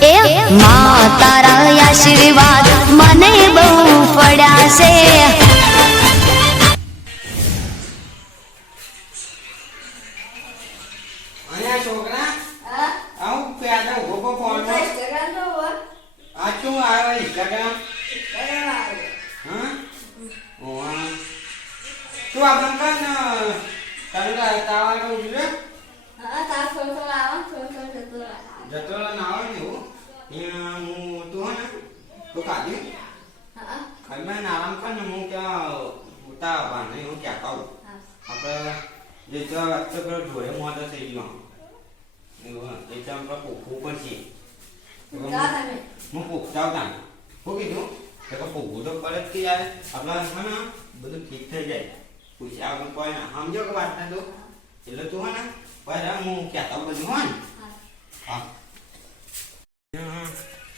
એ માં તારા આશીર્વાદ મને બહુ પડ્યા છે. અને છોકરા આવું પેદા ગોપો ફોન આ શું આવ્યો ઇન્સ્ટાગ્રામ હા ઓવા તું આપણ કન તારા તાવા કો ઉજરે જતો ના આવે ને હું તું હે તો કાઢી ખાઈ આરામ કર ને હું ક્યાં ઉતા બાને હું ક્યાં કહું આપણે જે તો વાત તો ઢોરે મોટો થઈ ગયો એ તો આપણે પોખવું પડશે હું પોખતા હતા શું કીધું કે પોખવું તો પડે જ કે યાર આપણે હે ને બધું ઠીક થઈ જાય પૂછ્યા આગળ કોઈ ના સમજો કે વાત ના તો એટલે તું હે ને પહેલા હું કહેતા બધું હોય ને હા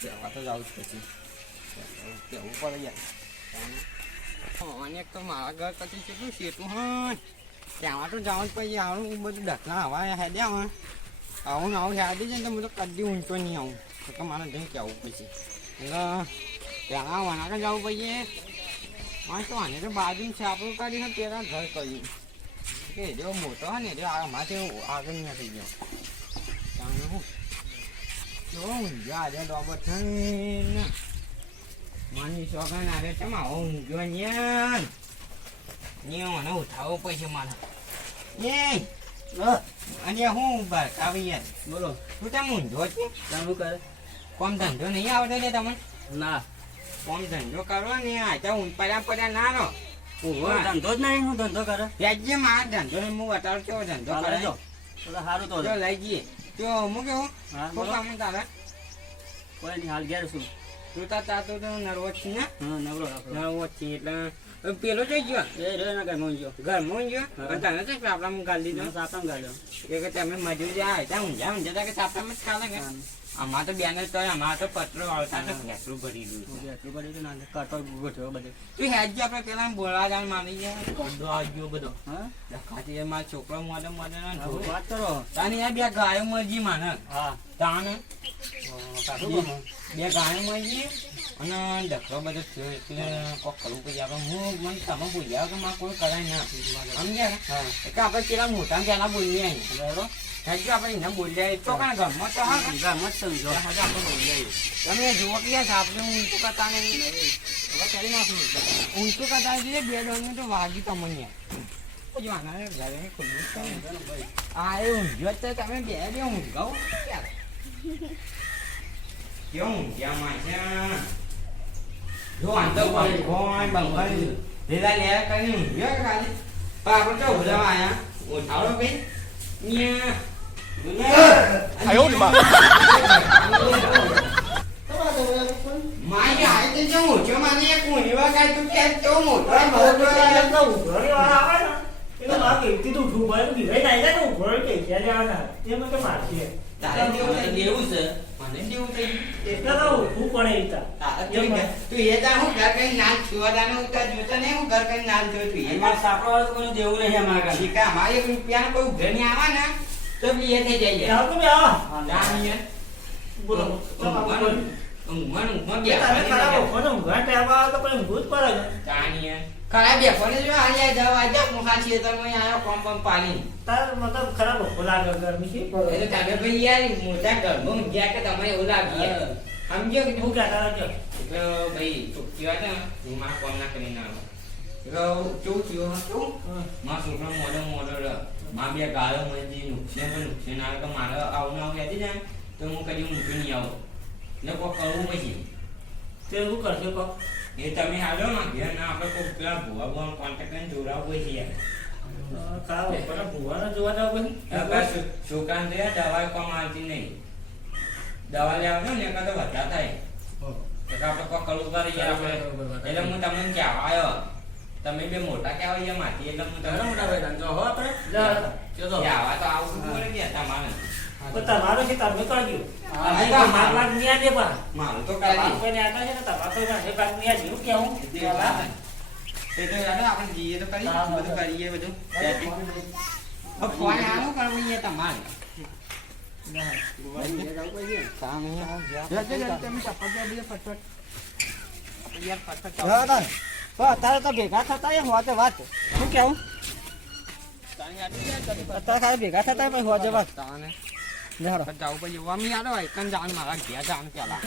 કહેવા તો જાઉં જ પછી કહેવું પડે યાર અનેક તો મારા ઘર પછી કેટલું શેઠું હોય ત્યાં તો જવાનું જ પછી આવું બધું ડખલા હવા હેડે આવે આવું આવું હેડી જાય ને તો બધું કદી ઊંચો નહીં આવું તો મારે જઈને કહેવું પછી એટલે ત્યાં આવવાના કે જવું પછી હા તો આને તો બાજુ છાપરું કાઢીને પેલા ઘર કર્યું કે જેવો મોટો હોય ને એટલે આમાંથી આગળ નથી ગયો ત્યાં હું જો ઊંઘ્યો આજે ડોબર થઈને માની શોખન આજે છે આવો ઊંઘ્યો ન્યાન મને ઉઠાવવો પડશે મારે એ અને હું આવી યાર બોલો તું તેમ ઊંધો છે શું કરે કોમ ધંધો નહીં આવતો ને તમને ના કોમ ધંધો કરો ને આ તો ઊંઘ પડ્યા ના રો ધંધો જ નહીં હું ધંધો કરે ત્યાજે મારા ધંધો ને હું બતાવું કેવો ધંધો કરે સારું તો લઈ જઈએ તો હું કેવું શું કામ તારે કોઈ નહીં હાલ ઘેર છું તું તા તો નર્વસ છે ને નર્વસ છે એટલે પેલો જઈ ગયો એ રે ના ઘરમાં ગયો તને તો સાપડામાં ગાલી દીધો સાપડામાં ગાલ્યો કે તમે મજૂરી આવ્યા ઊંઝા કે સાપડામાં જ ખાલે કે આમાં તો બેને તો આમાં તો પતરો આવતા તો ઘેટલું ભરી દીધું ના કટો ગોઠવ્યો બધે તું હેજ આપણે પેલા બોલવા જાણ માની ગયા કડો આવ્યો બધો હા ખાતી મારા છોકરો મોડે વાત કરો તાની આ બે ગાયો મરજી માને હા તાને બે ગાયો મરજી અને ડખરો બધો થયો એટલે કોક કરવું પછી આપણે હું મને તમે બોલ્યા કે મારે કોઈ કરાય ના સમજ્યા હા એટલે આપણે પેલા મોટા પેલા બોલીએ અહીં બરાબર હજુ આપણે એને બોલ્યા તો કાં ઘરમાં તો હા ઘરમાં જ સમજો હજુ આપણે બોલ્યા તમે જુઓ કે આપણે ઊંચું કરતા નહીં હવે કરી નાખું ઊંચું કરતા જઈએ બે ડોલનું તો વાગી તમને જોવાના ઘરે ખુલ્લું હા એ ઊંઘ્યો તો તમે બે ઊંઘાવો ક્યારે કેવું ઊંઘ્યામાં છે જો આંતર કોણ બંગાળી લીલા લેર કરીને ઊંઘ્યો કે ખાલી પણ આપણે તો ઉભરાવા આવ્યા ઉઠાવડો ભાઈ મારી આયતે જો મોટો માને એક ઊંઘવા કાય તું કે તો મોટો મોટો ઉઘોરી વાળા આવે ને એનો માર કેતી તું ઉઠું પડે બીવે જાય ને ઉઘોરી કે છે લેવાના તે મને મારશે તારે દેવું છે મને દેવું થઈ એટલે તો ઉઠું પડે ઈતા તું એ જા હું ઘર કઈ નાલ છુવાદાનો ઉતા જોતા ને હું ઘર કઈ નાલ જો તું એ માર સાપડો વાળો કોઈ દેવું નહીં અમારા શીકા મારે રૂપિયા કોઈ ઘર ની આવા ને તો બી એ થઈ જાય આવ તો બે આવ જાણીએ બોલો ઊંઘવાનું બે તમે ખરાબ કોનો ઊંઘવા ટેવા તો કોઈ ઊંઘું જ પડે જાણીએ ખરાબ બે કોને જો આયા દવા જા મુખા છે તો મેં આયો કોમ પાણી તાર મતલબ ખરાબ લાગે ગરમી છે એટલે કાગે ભાઈ યાર મોટા ઘરમાં ગયા કે તમે એવું લાગી સમજો કે હું કહેતા હતો એટલે ભાઈ ચૂકી વાત ને હું મારા કોમ ના કરી ના એટલે ચૂ થયો હતું મારા છોકરા મોડો માં બે ગાળો મજી નુકસાન આવે તો મારે આવું આવું કહેતી ને તો હું કદી મૂકી નહીં આવું ને કોઈ કરવું પછી તે એવું કરશો કહો એ તમે હાલો ને ઘેર ના આપણે કોઈ પેલા ભુવા કોન્ટેક્ટ લઈને જોડાવવું હોય છે ભુવાને જોવા જાવ પછી છોકરાને દવા કોમ આવતી નહીં દવા લેવા ને એકા તો વધા થાય આપણે કોઈ કરવું કરી આપણે એટલે હું તમને કહેવા આવ્યો તમે બે મોટા કહેવાય છે માથી એટલે હું તમને મોટા ભાઈ જો હો આપણે આવા તો આવું બોલે કે તમારે તો તમારો છે તમે કરજો મારું વાત નિયા દે પણ મારું તો કરી કોઈને આતા છે ને તમારો તો એ વાત નિયા જેવું કેવું તે તો યાર આપણે જીએ તો કરી બધું કરીએ બધું ફોન આનો કરવું એ તમારે અત્યારે તો ભેગા થતા એ હોજે વાત શું કેવું અત્યારે ખાલી ભેગા થતા પછી હોજે વાત લેહાડો જવું પછી મમ્મી આડો એકન જવાનું મારા ઘેર જવાનું પેલા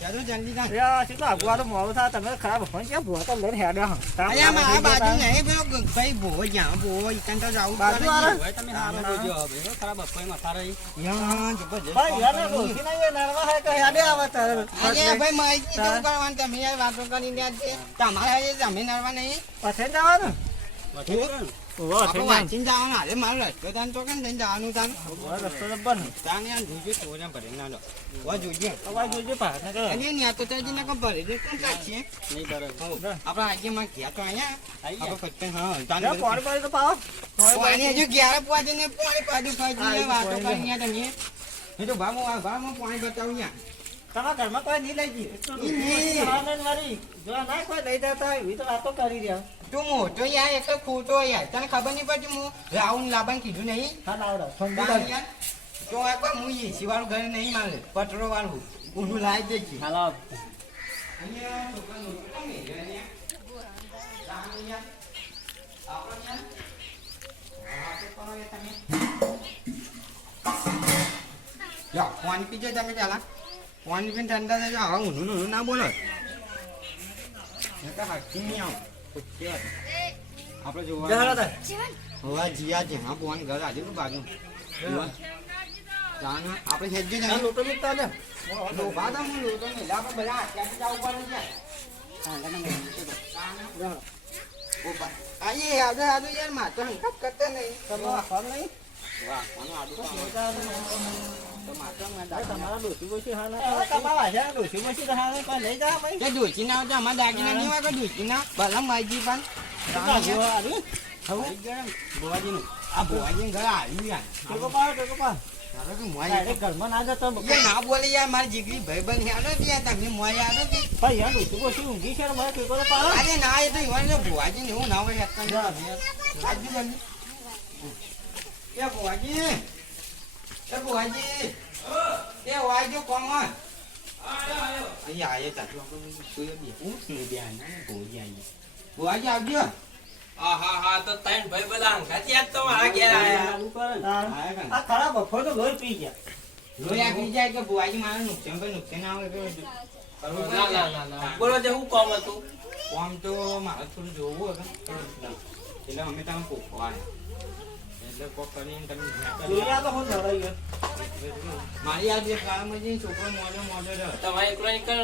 જલ્દી જા યાર કેટલો આગુવાળો મોડું થાય તમે ખરાબ ફોન કેમ ભૂવા તો લઈને હેડ્યો અલ્યા મારા બાજુ નહીં પેલો ભાઈ ભો જ્યાં ભો એકન તો જવું બાજુવાળા? પડે. તમે સામે જોજો હવે ખરાબ અપાઈ માથા રહી યા જબરજસ્ત ભાઈ યાર રોકી ના એ નરવા હે કે હેડે આવે તારે અલ્યા ભાઈ મારી કેવું કરવાનું તમે યાર વાતો કરીને યાર છે તમારા એ તમે નરવા નહીં પછી જવાનું આપણે વાંચીને જવાનું અરે મારો રસ્તો તાન તો કેમ થઈને જવાનું તાન રસ્તો તો બંધ તાન યાર જોજો થોડા ભરી ના લો વા જોજો અવાજ જોજો પાછા કે અને ન્યા તો ત્યાં જઈને ભરી દે કોણ રાખીએ નહીં બરાબર આપણે આજે માં ગયા તો અહીંયા આપણે ફટકન હા તાન પાણી પાણી તો પાવો પાણી હજુ 11 પહોંચે ને પાણી પાડું ખાઈ વાતો કરીને તમે એ તો ભામો પાણી બતાવું ન્યા તમારા ઘરમાં કોઈ નહીં લઈ ગયું વારી જો ના કોઈ લઈ જતા હોય એવી તો વાતો કરી રહ્યા તું મોટો યાર એક ખોટો યાર તને ખબર નહીં પડતી હું રાહુલ લાભાને કીધું નહીં હા લાવડો તાન યાર તો એકવાર હું એસી વાળું ઘરે નહીં મારે પટરો વાળું ઊંધું લાવી દે છે હાલો અહીંયા છોકરાનું કેમ નહીં રહે ને? તાન યાર આપણે યાર વાતો કરો યાર તમે યા પાણી પીજો તમે પેલા પાણી પીને ઠંડા થઈ જાવ હવે ઊંધું ના બોલો હાથી નહીં આવ આપણે જોવા હવે જીયા છે હા બોન ઘર આજે તો બાજુ આપણે હેજે ને લોટો મૂકતા ને લોભા તો હું લોટો ને આપણે બધા અત્યારથી જવું પડે છે આઈએ આજે આજે યાર માં તો હંકાત કરતા નહીં તમે ફોન નહીં વાહ કોનો આડું તો માત્ર તમારા ડોસી બોસી હાલ તમારા છે ડોસી બોસી તો હાલ કોઈ લઈ જા ભાઈ કે ડોચી ના આવતા અમારા દાગીના નહીં હોય કે ડોચી ના ભલા માઈજી પણ ભુવાજીનું આ ભુવાજીનું ઘર આવ્યું યાર ટોકો પાડો ટોકો પાડો મારો કે મોય ડાયરેક્ટ ઘરમાં ના જતો એ ના બોલે યાર મારી જીગરી ભાઈ બન આનો ત્યાં તમને મોય આનો કે ભાઈ યાર ડોસી બોસી ઊંઘી છે મને ટોકો તો પાડો અરે ના એ તો ઈવન ભુવાજી ને હું ના હોય આજુ જલ્દી એ ભુવાજી એ વાજો કોણ અહીંયા આયે તાતું આપણે સુયો બી હું સુયો બી આના ભુવાજી આવજો હા તો ત્રણ ભાઈ બધા અંગાથી આજ તો મારા ઘેર આયા આ ખરાબ બફો તો લોહી પી ગયા લોહી આપી જાય કે ભુવાજી મારે નુકસાન ભાઈ નુકસાન આવે કે ના બોલો જે હું કોમ હતું આમ તો મારે થોડું જોવું હતું એટલે અમે તમે પોખવા એટલે કોક કરીને તમે દુનિયા તો હું ધરાઈ ગયો મારી આ જે કાળમાં જે છોકરો મોજો રહ્યો તમારે એકલો નીકળ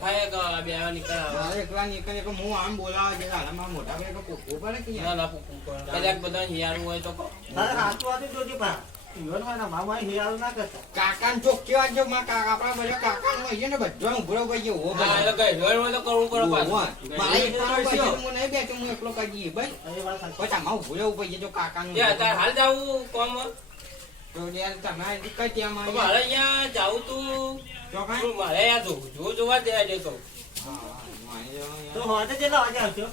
થાય કે બે નીકળ મારે એકલા નીકળે કે હું આમ બોલાવે છે હાલમાં મોટા ભાઈ પોખવો પડે કે યાર ના પૂછવું કદાચ બધા હિયારું હોય તો કહો તારે હાથું હાથું જોજી પા જીવનમાં ના મામા હિયારું ના કરતા કાકાને ચોક કેવા જો માં કાકા આપણા બધા કાકાનો હોય ને બધો ઉભરો ભાઈ એવો હા એટલે કઈ રોડ હોય તો કરવું પડે પાછું મારે એકલો પછી હું નહીં બેઠો હું એકલો કાઢી ભાઈ એ વાત સાચી પછી આમાં ઉભરો ભાઈ જો કાકાનું એ અત્યારે હાલ જાવું કોમ તો યાર તમે કઈ ત્યાં માં મારે અહીંયા જાવું તું ચોકાઈ મારે અહીંયા જોવા દે જતો તો હોતે જેટલા વાગે આવજો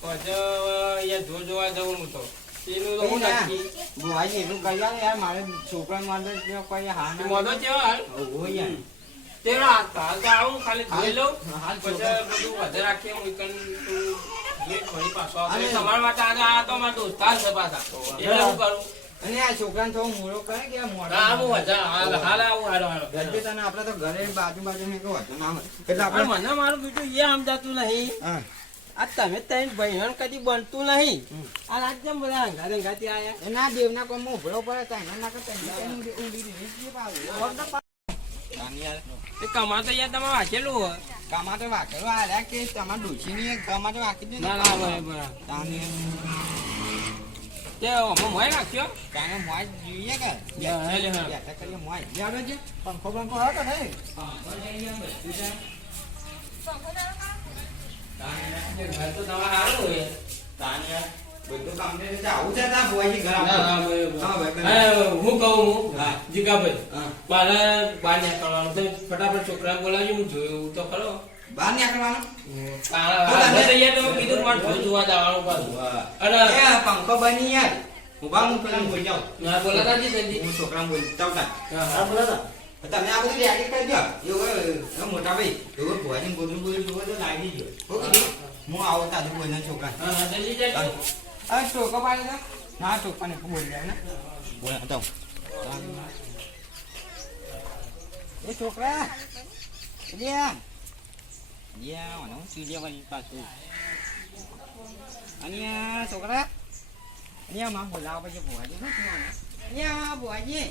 પછી અહીંયા જોવા જવું તો એનું તો હું નક્કી ભુવાજી એનું કહી યાર મારે છોકરાને વાંધો કોઈ હા ના મોઢો છે હાલ હોય યાર તેરા હાલ તો આવું ખાલી જોઈ લઉં હાલ પછી બધું વધારે રાખીએ હું તું ફરી પાછો અરે. તમારા માટે આજે આ તો મારા દોસ્તાર છે પાછા એટલે હું કરું અને આ છોકરાને થોડો મોડો કરે કે આ મોડો હા હું વધારે હાલ આવું હાલો ગજે તને આપણે તો ઘરે બાજુ ને કહો હતો ના હોય. એટલે પણ આપણે મને મારું બીજું એ સમજાતું નહીં હા આ તમે ત્રણ ભાઈઓ કદી બનતું નહીં આ રાત જેમ બધા અંગાથી આયા એના દેવના કોઈ મોભળો પડે તો એના ના કરતા ઊંડી દીધી યાર એ કમાતો યાર તમે વાંચેલું હોય કામા તો વાકેલો આલ્યા કે તમારે ડોશીની કામા તો વાકી દે ના ના બરાબર તાને તે અમે મોય નાખ્યો તાને મોય જોઈએ કે હા, લે, હા. બેઠા કરીએ મોય યાર છે પંખો બંખો હતો નહીં ઘર તો તમારે સારું હોય તાને બધું કામ ને આવું છે તા ભુવાજી ઘર ના, ના, આપણે બરાબર. હા ભાઈ હા, હું કહું હા. જીગાભાઈ હા. મારે બહાર નીકળવાનું તો ફટાફટ છોકરા બોલાવી હું જોયું તો ખરો બહાર નીકળવાનું કીધું મારે જોઈ જોવા જવાનું પાછું. અને એ પંખો બની યાર ઉભા હું પેલા બોલ જાઉં ના બોલાતા જી જલ્દી. હું છોકરા બોલ ચાવતા હા બોલો તો. તમે આ બધું રેડી કરી દો એવું મોટા ભાઈ એવું ભુવાજી બોલું જોવો તો લાગી ગયો ઓકે હું આવો તાજુ બોલના છોકરા હા હા જલ્દી જલ્દી. આ ટોકો પાડી દો ના ટોકાને બોલ જાય ને બોલ તો એ છોકરા લ્યા લ્યા મને હું સીડિયા વાળી પાછું અને આ છોકરા લ્યા માં બોલાવા પછી ભુવાજી શું થયું લ્યા ભુવાજી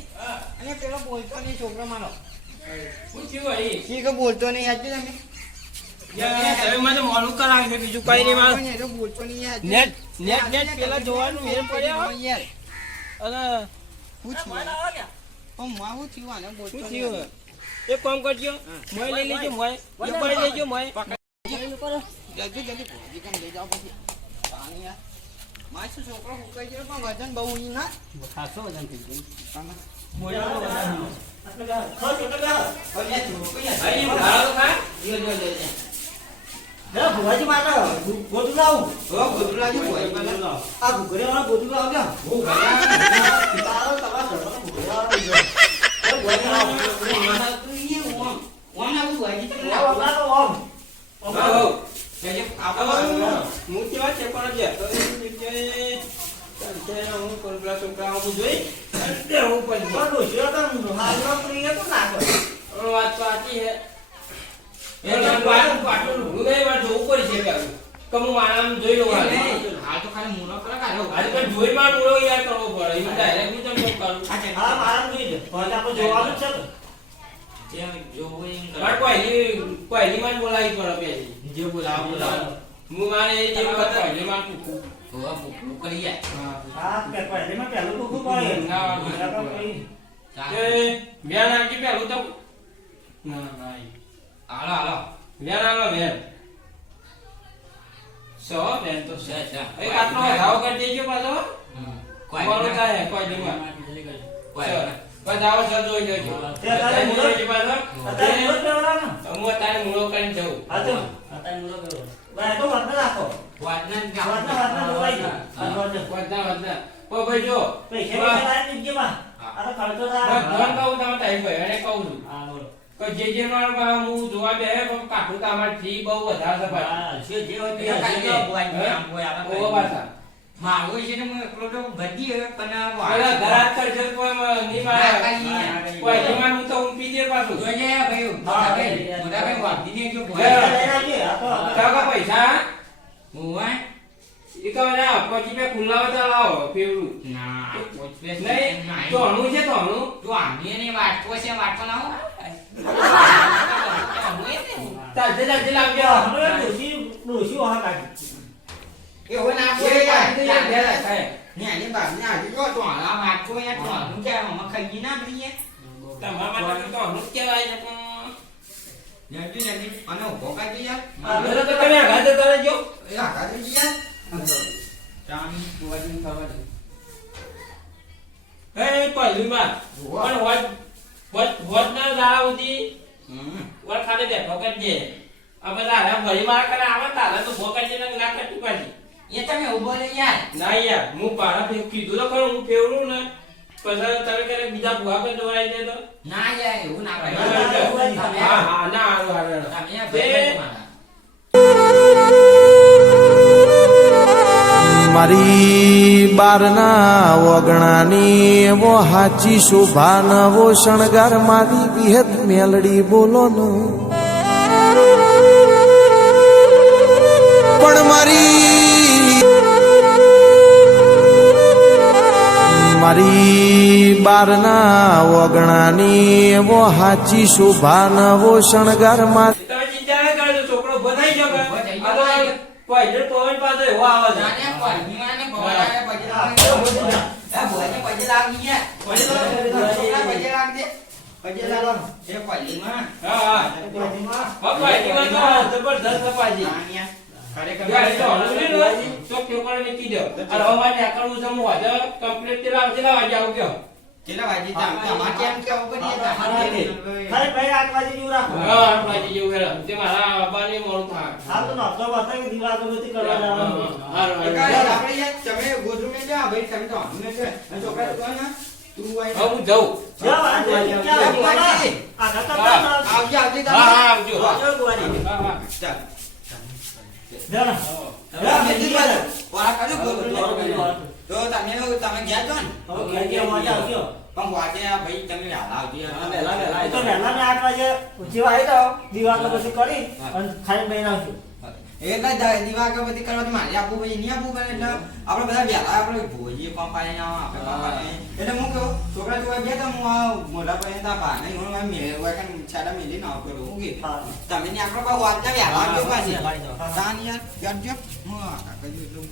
અને પેલો બોલતો નહીં છોકરો મારો શું થયું અહીં? ઠીક બોલતો નહીં યાદ તમે યાર, તમે મને મોડું કરાવી છે, બીજું કઈ નહીં મારે. એ તો બોલતો નહીં યાદ નેટ પેલા જોવાનું મેળ પડ્યા હો. યાર અને શું થયું પણ માં શું થયું આને બોલતો શું નહીં થયું? એક કામ કરજો, મોય લઈ લેજો, મોય. ઉપર લેજો, મોય. જલ્દી જલ્દી ભુવાજી કેમ લઈ જાઓ પછી પાણી યાર મારે શું છોકરો હુકાઈ ગયો પણ વજન બહુ ઈ ના ખાસો વજન થઈ ગયું આટલે ગાળ. ખો છોટો ગાળ. અહીં ઉઘાડો તો ખા. લે ભુવાજી માટે ગોદું લાવું. આ ઘૂઘરે વાળા ગોદું લાવ કે? તારો તમારા ઘરનો ઘૂઘરે વાળો લઈ જાઓ. એ ભુવાજી લાવો. લાવો, લાવો, ઓમ. ઓમ. હું કેવા છે પણ જે તો એ જગ્યાએ ચાલશે, હું કોઈ પેલા છોકરાઓ જોઈ અને હું પણ પણ ડોશીઓ તો હાલમાં પ્રિય તો ના કરે. વાત તો સાચી છે. એ પાટલું હું નહીં વાર જોવું પડી છે પેલું કે હું મારામાં જોઈ લઉં હાલ. હાલ તો ખાલી મૂળો કરો કાઢો આજે પણ જોઈ માં મૂળો યાર કરવો પડે. એવું ડાયરેક્ટ હું તમને કરું. હા, મારા જોઈ લે. ભલે આપણે જોવાનું જ છે ને. મારે પહેલી માં જ બોલાવી પડે પેલી. જે બોલાવો બોલાવો હું મારે એ જે વખત પહેલી માં પૂછું. કરી જાય હા, પહેલીમાં પહેલું તો ખૂબ હોય. ના, બીજા તો કઈ. એ વ્યાન આપી પેલું તો ના ના હાલો હાલો વ્યાન આલો વ્યાન સો બેન તો છે એ આટલો વધાવો કરી દેજો પાછો. કોઈ થાય કોઈ દીમાં કોઈ દાવો સર જોઈ લેજો. તે તારે મૂળો- જોઈ પાછો અત્યારે મૂળો જ પહેરવાનો? હું તારે મૂળો કરીને જઉં. હા, તો. ભાઈ, તો વાત ના રાખો. વાતના વાતના જોવાઈ ગયું. આ જોજો. વધના કોઈ ભાઈ જો પૈસા પૈસા લાવીને દીજે માં. આ તો ખર્ચો થાય. ધન કહું તમે ટાઈમ ભાઈ એને કહું છું હા, બોલો. કે જે મારા પાસે હું જોવા બે પણ કાઠું તો અમારી ફી બહુ વધારે છે ભાઈ. હા, જે હોય તે એ હશે કાંઈ તો. નહીં, બોય, આમ બોય, આમ બોય. ઓવો પાછા મારું છે ને હું એકલો તો ગધી હવે પણ પેલા ઘરાત કરશે તો કોઈ નહીં મારે કોઈ જીવન હું તો ઊંઘી દે પાછું. જોજે ભાઈ મોટા ભાઈ વાપીને જો પૈસા લઈને આવજે. આ તો કાકા પૈસા બોય એ કહો ના પછી મેં ખુલ્લા તો લાવો પેલું ના પોચપેસ નહીં તોણું છે તોણું તો આમી ને વાટકો છે વાટકો લાવો ચાલશે લાવજો. હમણાં ડોશી વાહ કાઢી. એ હોય ના એ બોલે કાઢી દે, ઘેર થાય. ને આની બાપ ને આજી જો તો આ વાટકો યાર તો આનું કે આમાં ખાઈ ના પડીએ તમારા માટે તો તોણું જ કહેવાય છે પણ જલ્દી જલ્દી અને ઉભો કાઢી યાર હવે તો તમે આગળ જતા રહેજો. એ આ કાઢી યાર ચાની બોવાની ખાવા દે એ પહેલી માં પણ હોત ના દાડા સુધી વાર ખાલી બેઠો કરી દે. હવે તારા ભરી મારા કરે આવે તારા તો ભોકાઈ દે ને ના કરતી પાછી. એ તમે ઉભો રે યાર ના યાર હું પાડા કીધું તો ખરું હું ફેવરું ને પછી તમે ક્યારેક બીજા ભૂવા પર દોરાઈ દે તો ના યાર એવું ના કરે હા હા ના હારું હારું તમે એ ભાઈ મારા મારી બારના વગણાની વો હાચી શોભા નવો શણગાર મારી વિહત મેલડી બોલો ન પણ મારી બારના વગણાની વો હાચી શોભા નવો શણગાર મારી તમે ચિંતા ન કરજો છોકરો બધાઈ ગયો પહેલે પવન પાછો એવો આવે છે. જાને કોઈ મને બોલાય પછી એ બોલે પછી લાગી યાર પછી લાગ દે પછી લાગ એ કોઈ માં હા હા બાપા એ વાત તો જબરદસ્ત પાજી. યાર તો હળવું નહીં તો કેવળ મૂકી દો. અને હવે મારે આકડું છે હું આજે કમ્પ્લીટ ચલાવ જાવ ગયો કેટલા વાગે તમારે કેમ કેવું કરીએ ખાલી ભાઈ 8 વાગે જેવું રાખો હા 8 વાગે જેવું હેરો તે મારા બાપાને મોડું થાય હાલ તો નાસ્તો બતા કે દીવા અગરબત્તી કરવા જવાનું હારું આપણે યાર તમે ગોધરું ને જા ભાઈ તમે તો અમને છે અને છોકરા તો ને તું આય હું જાઉં જાઓ આજે ક્યાં આવજે. આ કાકા આવજે આવજે હા હા આવજો આવજો ગોવાજી હા હા ચાલ જાઓ હા મેદી વાળા વાળા કાઢો ગોધરું તો તમે ગયા છો ને હવે ઘેર ગયા વાગે આવજો પણ વાગે આ ભાઈ તમે વહેલા આવજો એ તો વહેલા મેં 8 વાગે જેવા આવી જાઓ દીવા અગરબત્તી કરી અને ખાઈ બહીને આવજો એટલે દીવા અગરબત્તી કરવા તો મારે આપવું ભાઈ નહીં આપવું પડે એટલે આપણે બધા વહેલા આપણે ભોજીએ પંપાને આપણે પંપાને એટલે હું કહું છોકરા જોવા ગયા તો હું આ મોઢા પર તા ભાને હું મેળવા કે છાડા મેલી ના કરું હું કે તમે ને આપણે પાસે વાંચતા વહેલા આવજો પાછી તાન યાર કરજો હું આ કરી એટલું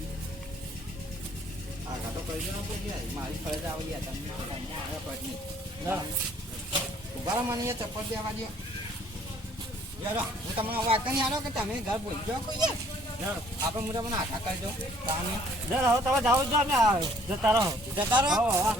આ તો કરી દો મારી ફરજ આવી યાર તમને આવ્યા પછી ઉભા મને ચપ્પલ દેવા દો યાર હું તમને વાત કરી આલો કે તમે ઘર બોલજો કોઈ યાર આપણે મોટા મને આખા કરજો તાને જરા હવે તમે જાઓ જો અમે જતા રહો જતા રહો હા હા